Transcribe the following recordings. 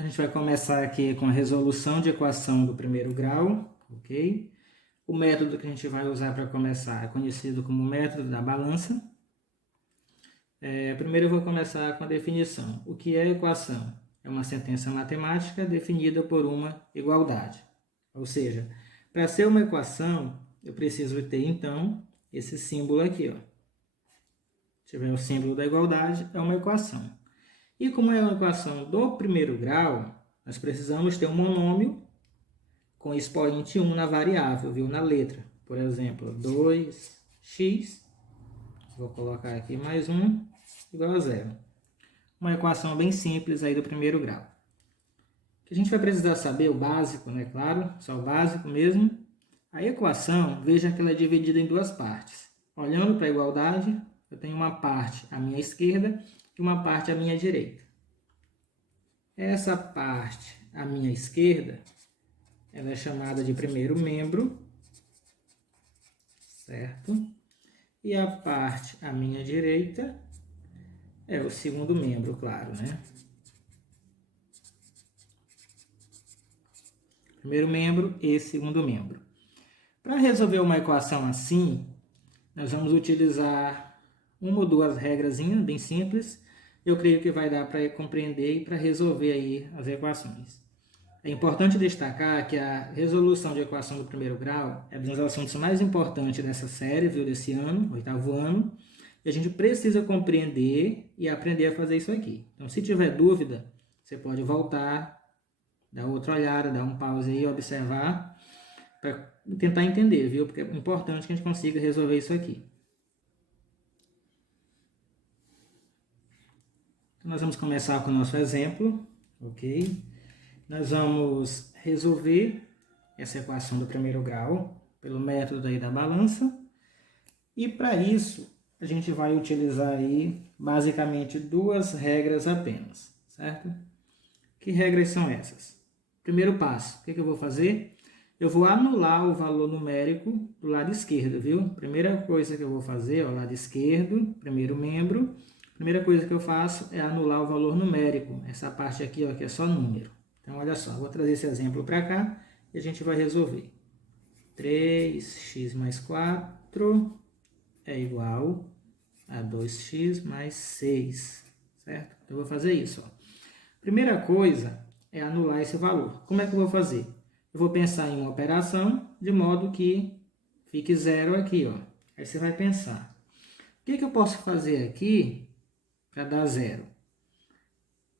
Então, a gente vai começar aqui com a resolução de equação do primeiro grau, ok? O método que a gente vai usar para começar é conhecido como método da balança. Primeiro eu vou começar com a definição. O que é equação? É uma sentença matemática definida por uma igualdade. Ou seja, para ser uma equação, eu preciso ter, então, esse símbolo aqui, ó. Se tiver o símbolo da igualdade, é uma equação. E como é uma equação do primeiro grau, nós precisamos ter um monômio com expoente 1 na variável, viu? Na letra. Por exemplo, 2x, vou colocar aqui mais 1, igual a zero. Uma equação bem simples aí do primeiro grau. O que a gente vai precisar saber, o básico, né? Claro, só o básico mesmo. A equação, veja que ela é dividida em duas partes. Olhando para a igualdade, eu tenho uma parte à minha esquerda e uma parte à minha direita. Essa parte à minha esquerda, ela é chamada de primeiro membro, certo? E a parte à minha direita é o segundo membro, claro, né? Primeiro membro e segundo membro. Para resolver uma equação assim, nós vamos utilizar uma ou duas regrazinhas bem simples. Eu creio que vai dar para compreender e para resolver aí as equações. É importante destacar que a resolução de equação do primeiro grau é um dos assuntos mais importantes dessa série, viu, desse ano, oitavo ano. E a gente precisa compreender e aprender a fazer isso aqui. Então, se tiver dúvida, você pode voltar, dar outra olhada, dar um pause aí, observar, para tentar entender, viu? Porque é importante que a gente consiga resolver isso aqui. Então, nós vamos começar com o nosso exemplo, ok? Nós vamos resolver essa equação do primeiro grau pelo método aí da balança. E para isso, a gente vai utilizar aí basicamente duas regras apenas, certo? Que regras são essas? Primeiro passo, o que eu vou fazer? Eu vou anular o valor numérico do lado esquerdo, viu? Primeira coisa que eu vou fazer, ó, lado esquerdo, primeiro membro. Primeira coisa que eu faço é anular o valor numérico, essa parte aqui, ó, que é só número. Então, olha só, vou trazer esse exemplo para cá e a gente vai resolver. 3x mais 4 é igual a 2x mais 6, certo? Eu vou fazer isso, ó. Primeira coisa é anular esse valor. Como é que eu vou fazer? Eu vou pensar em uma operação de modo que fique zero aqui, ó. Aí você vai pensar, o que eu posso fazer aqui para dar zero?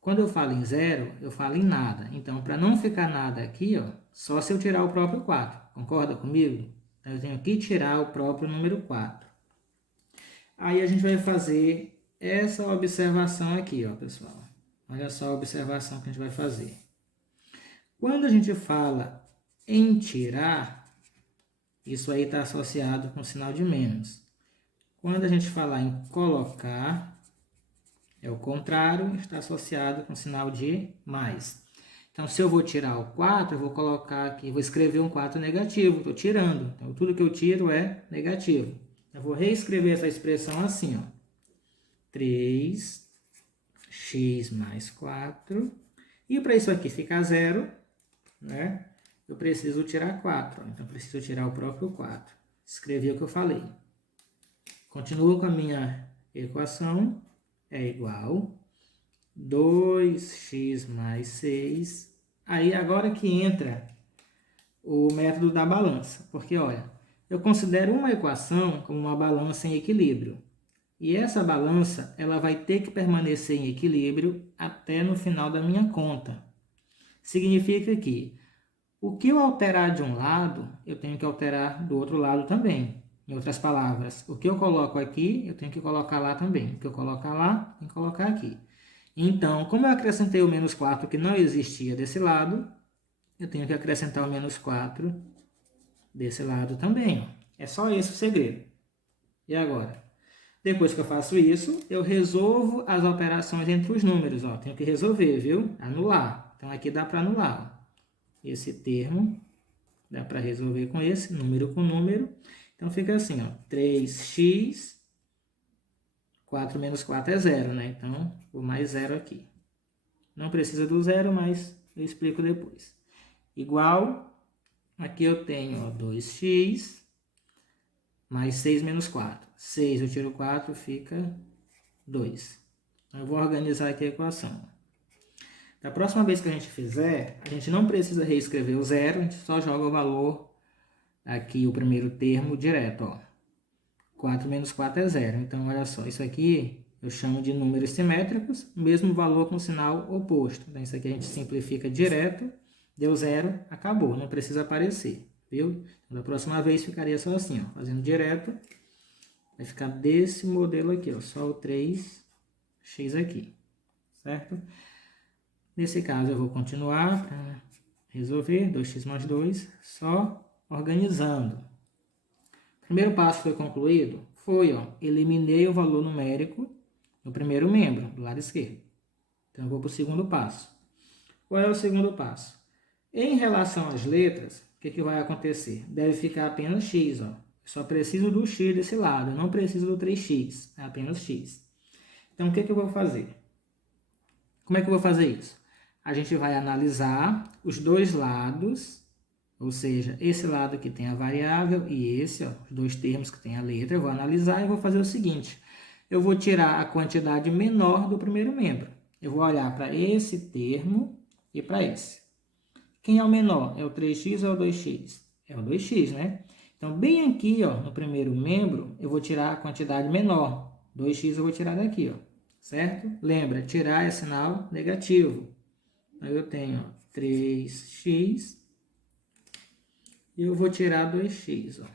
Quando eu falo em zero, eu falo em nada. Então, para não ficar nada aqui, ó, só se eu tirar o próprio 4. Concorda comigo? Então, eu tenho que tirar o próprio número 4. Aí a gente vai fazer essa observação aqui, ó, pessoal. Olha só a observação que a gente vai fazer. Quando a gente fala em tirar, isso aí está associado com o sinal de menos. Quando a gente falar em colocar, é o contrário, está associado com o sinal de mais. Então, se eu vou tirar o 4, eu vou colocar aqui, vou escrever um 4 negativo, estou tirando. Então, tudo que eu tiro é negativo. Eu vou reescrever essa expressão assim, ó. 3x mais 4. E para isso aqui ficar zero, né? Eu preciso tirar 4. Então, eu preciso tirar o próprio 4. Escrevi o que eu falei. Continuo com a minha equação. É igual 2x mais 6. Aí, agora que entra o método da balança. Porque, olha, eu considero uma equação como uma balança em equilíbrio. E essa balança, ela vai ter que permanecer em equilíbrio até no final da minha conta. Significa que o que eu alterar de um lado, eu tenho que alterar do outro lado também. Em outras palavras, o que eu coloco aqui, eu tenho que colocar lá também. O que eu colocar lá, tem que colocar aqui. Então, como eu acrescentei o menos 4 que não existia desse lado, eu tenho que acrescentar o menos 4 desse lado também. Ó. É só esse o segredo. E agora? Depois que eu faço isso, eu resolvo as operações entre os números. Ó. Tenho que resolver, viu? Anular. Então, aqui dá para anular. Ó. Esse termo dá para resolver com esse, número com número. Então, fica assim, ó. 3x, 4 menos 4 é zero, né? Então, vou mais zero aqui. Não precisa do zero, mas eu explico depois. Igual, aqui eu tenho ó, 2x mais 6 menos 4. 6 eu tiro 4, fica 2. Então, eu vou organizar aqui a equação. Da próxima vez que a gente fizer, a gente não precisa reescrever o zero, a gente só joga o valor aqui, o primeiro termo, direto. Ó. 4 menos 4 é zero. Então, olha só, isso aqui eu chamo de números simétricos, mesmo valor com sinal oposto. Então, isso aqui a gente simplifica direto, deu zero, acabou, não precisa aparecer, viu? Então, da próxima vez ficaria só assim, ó, fazendo direto, vai ficar desse modelo aqui, ó, só o 3x aqui, certo? Nesse caso, eu vou continuar para resolver 2x mais 2, só organizando. O primeiro passo foi concluído? Foi, ó, eliminei o valor numérico no primeiro membro, do lado esquerdo. Então, eu vou para o segundo passo. Qual é o segundo passo? Em relação às letras, o que vai acontecer? Deve ficar apenas x, ó. Eu só preciso do x desse lado, eu não preciso do 3x, é apenas x. Então, o que eu vou fazer? Como é que eu vou fazer isso? A gente vai analisar os dois lados, ou seja, esse lado que tem a variável e esse, ó, os dois termos que tem a letra, eu vou analisar e vou fazer o seguinte. Eu vou tirar a quantidade menor do primeiro membro. Eu vou olhar para esse termo e para esse. Quem é o menor? É o 3x ou o 2x? É o 2x, né? Então, bem aqui, ó, no primeiro membro, eu vou tirar a quantidade menor. 2x eu vou tirar daqui, ó, certo? Lembra, tirar é sinal negativo. Então, eu tenho ó, 3x e eu vou tirar 2x, ó.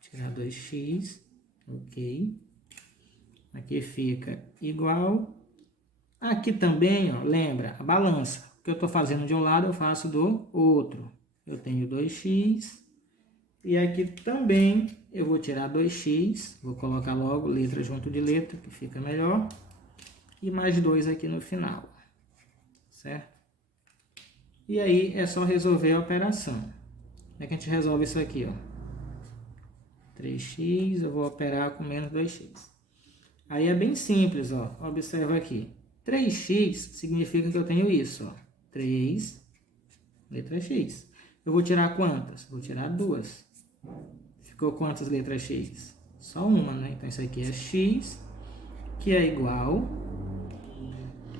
Tirar 2x, ok. Aqui fica igual. Aqui também, ó, lembra, a balança. O que eu estou fazendo de um lado, eu faço do outro. Eu tenho 2x. E aqui também eu vou tirar 2x. Vou colocar logo letra junto de letra, que fica melhor. E mais 2 aqui no final. Certo? E aí é só resolver a operação. Como é que a gente resolve isso aqui, ó? 3x, eu vou operar com menos 2x. Aí é bem simples, ó. Observa aqui. 3x significa que eu tenho isso, ó. 3, letra x. Eu vou tirar quantas? Vou tirar 2. Ficou quantas letras x? Só uma, né? Então isso aqui é x, que é igual.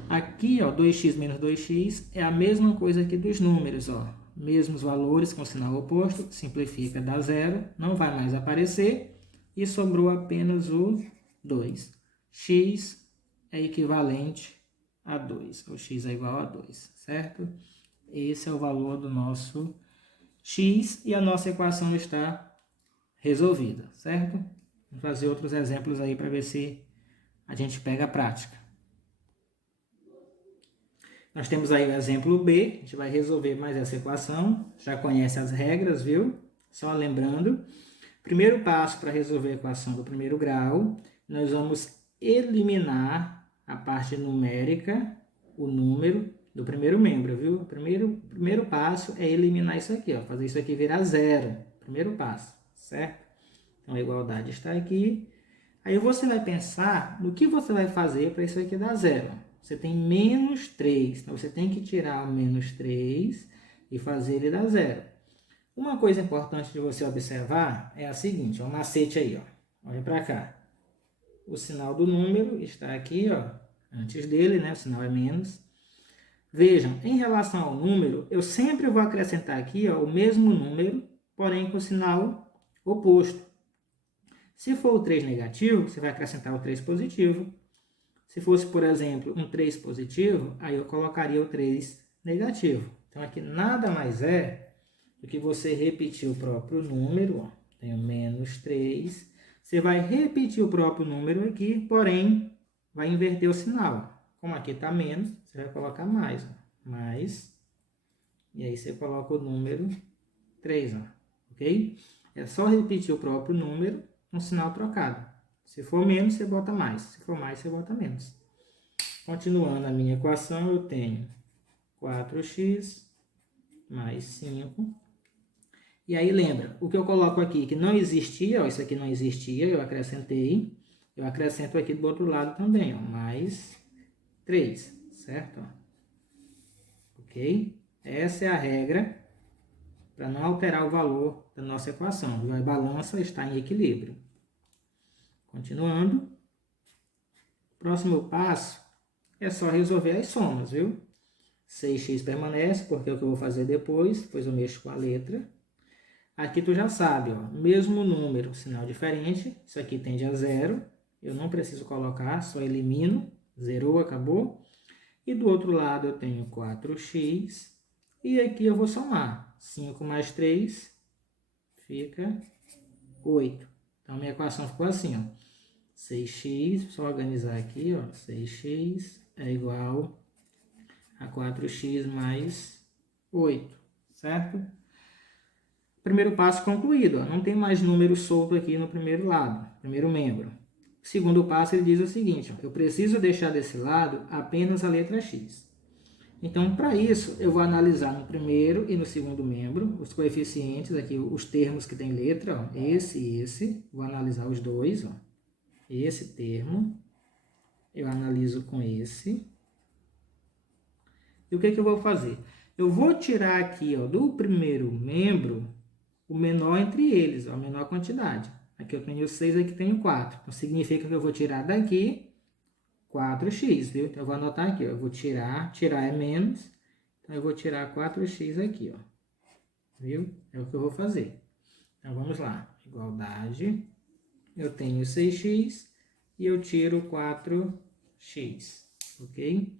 Aqui, ó, 2x menos 2x é a mesma coisa aqui dos números, ó. Mesmos valores com sinal oposto, simplifica, dá zero, não vai mais aparecer. E sobrou apenas o 2. X é equivalente a 2, ou x é igual a 2, certo? Esse é o valor do nosso x e a nossa equação está resolvida, certo? Vamos fazer outros exemplos aí para ver se a gente pega a prática. Nós temos aí o exemplo B, a gente vai resolver mais essa equação, já conhece as regras, viu? Só lembrando, primeiro passo para resolver a equação do primeiro grau, nós vamos eliminar a parte numérica, o número do primeiro membro, viu? O primeiro passo é eliminar isso aqui, ó, fazer isso aqui virar zero. Primeiro passo, certo? Então, a igualdade está aqui. Aí você vai pensar no que você vai fazer para isso aqui dar zero. Você tem menos 3, então você tem que tirar o menos 3 e fazer ele dar zero. Uma coisa importante de você observar é a seguinte, ó, um macete aí, ó. Olha para cá. O sinal do número está aqui, ó, antes dele, né? O sinal é menos. Vejam, em relação ao número, eu sempre vou acrescentar aqui, ó, o mesmo número, porém com o sinal oposto. Se for o 3 negativo, você vai acrescentar o 3 positivo. Se fosse, por exemplo, um 3 positivo, aí eu colocaria o 3 negativo. Então, aqui nada mais é do que você repetir o próprio número, ó, tenho menos 3. Você vai repetir o próprio número aqui, porém, vai inverter o sinal. Como aqui está menos, você vai colocar mais, ó, mais. E aí você coloca o número 3, ó, ok? É só repetir o próprio número, um sinal trocado. Se for menos, você bota mais. Se for mais, você bota menos. Continuando a minha equação, eu tenho 4x mais 5. E aí, lembra, o que eu coloco aqui, que não existia, ó, isso aqui não existia, eu acrescentei. Eu acrescento aqui do outro lado também, ó, mais 3, certo? ok? Essa é a regra para não alterar o valor da nossa equação. A balança está em equilíbrio. Continuando. Próximo passo é só resolver as somas, viu? 6x permanece, porque é o que eu vou fazer depois eu mexo com a letra. Aqui tu já sabe, ó, mesmo número, sinal diferente, isso aqui tende a zero, eu não preciso colocar, só elimino, zerou, acabou. E do outro lado eu tenho 4x, e aqui eu vou somar, 5 mais 3 fica 8. Então minha equação ficou assim, ó, 6x, só organizar aqui, ó, 6x é igual a 4x mais 8, certo? Primeiro passo concluído, ó, não tem mais número solto aqui no primeiro lado, primeiro membro. Segundo passo, ele diz o seguinte, ó, eu preciso deixar desse lado apenas a letra x. Então, para isso, eu vou analisar no primeiro e no segundo membro os coeficientes, aqui os termos que tem letra, ó, esse e esse, vou analisar os dois, ó. Esse termo, eu analiso com esse. E o que eu vou fazer? Eu vou tirar aqui, ó, do primeiro membro o menor entre eles, ó, a menor quantidade. Aqui eu tenho 6, aqui tenho 4. Então, significa que eu vou tirar daqui 4x, viu? Então, eu vou anotar aqui, ó, eu vou tirar é menos, então eu vou tirar 4x aqui, ó. Viu? É o que eu vou fazer. Então, vamos lá. Igualdade, eu tenho 6x e eu tiro 4x, ok?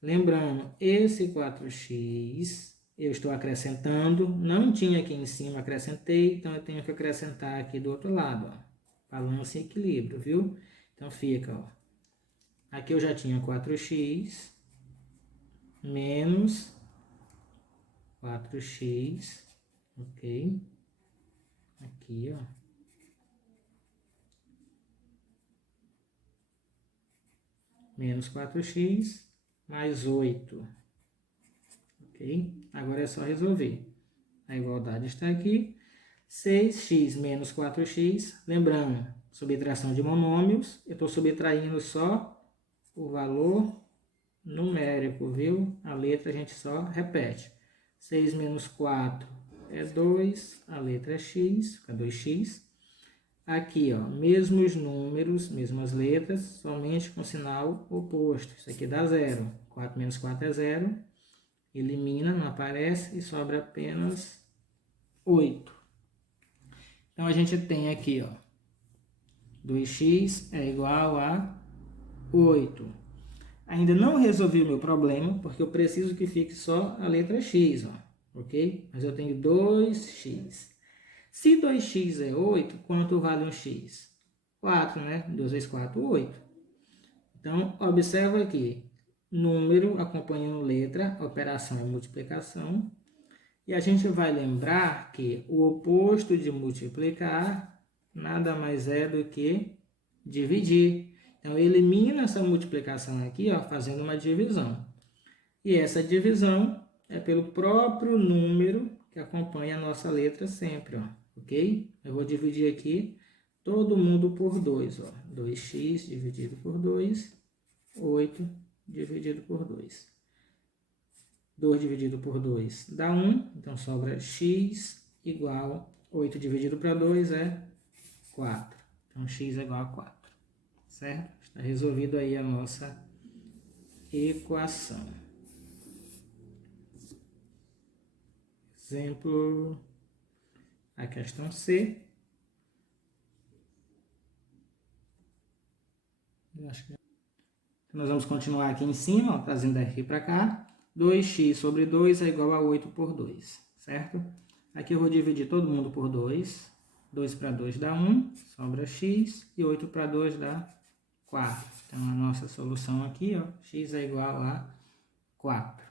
Lembrando, esse 4x eu estou acrescentando, não tinha aqui em cima, acrescentei, então eu tenho que acrescentar aqui do outro lado, ó. Balança e equilíbrio, viu? Então fica, ó. Aqui eu já tinha 4x menos 4x, ok? Aqui, ó. Menos 4x mais 8. Ok? Agora é só resolver. A igualdade está aqui. 6x menos 4x. Lembrando, subtração de monômios. Eu estou subtraindo só o valor numérico, viu? A letra a gente só repete. 6 menos 4 é 2. A letra é x, fica 2x. Aqui, ó, mesmos números, mesmas letras, somente com sinal oposto. Isso aqui dá 0. 4 menos 4 é 0. Elimina, não aparece e sobra apenas 8. Então, a gente tem aqui, ó, 2x é igual a 8. Ainda não resolvi o meu problema, porque eu preciso que fique só a letra x, ó, ok? Mas eu tenho 2x. Se 2x é 8, quanto vale um x? 4, né? 2 vezes 4, 8. Então, observa aqui. Número acompanhando letra, operação é multiplicação. E a gente vai lembrar que o oposto de multiplicar nada mais é do que dividir. Então, elimina essa multiplicação aqui, ó, fazendo uma divisão. E essa divisão é pelo próprio número que acompanha a nossa letra sempre, ó, ok? Eu vou dividir aqui todo mundo por 2, ó. 2x dividido por 2, 8 dividido por 2. 2 dividido por 2 dá 1, então sobra x igual 8 dividido para 2 é 4. Então, x é igual a 4, certo? Está resolvido aí a nossa equação. Exemplo, a questão C. Então, nós vamos continuar aqui em cima, ó, trazendo daqui para cá. 2x sobre 2 é igual a 8 por 2, certo? Aqui eu vou dividir todo mundo por 2. 2 para 2 dá 1, sobra x, e 8 para 2 dá 4. Então, a nossa solução aqui, ó, x é igual a 4.